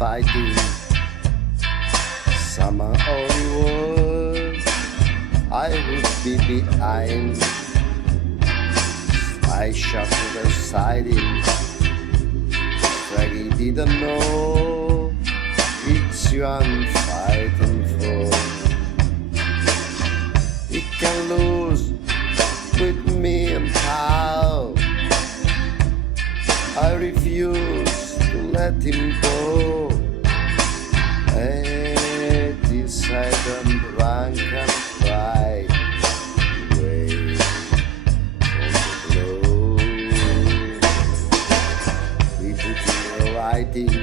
fighting. Summer only world, I would be behind. I shot to the side in. Draggy didn't know it's you I'm fighting for. He can lose with me and how I refuse to let him go. I decide I'm drunk and pride away from the glow. We put in writing,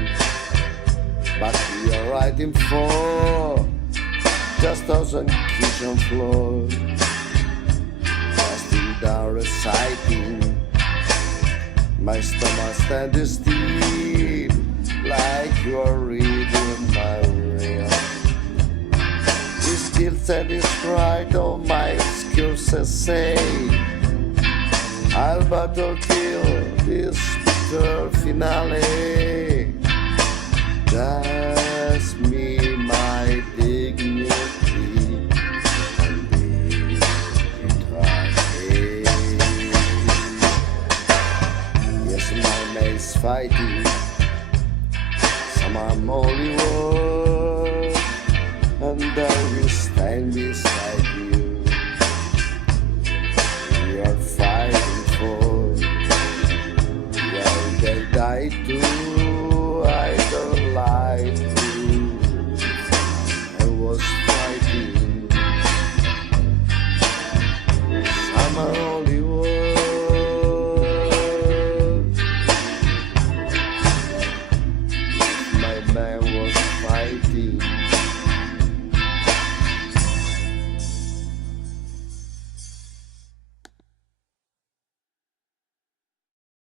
but we are writing for just us on kitchen floor. Casting down reciting, my stomach standing still, like you are reading my will. We still satisfied all my excuses say, I'll battle till this bitter finale.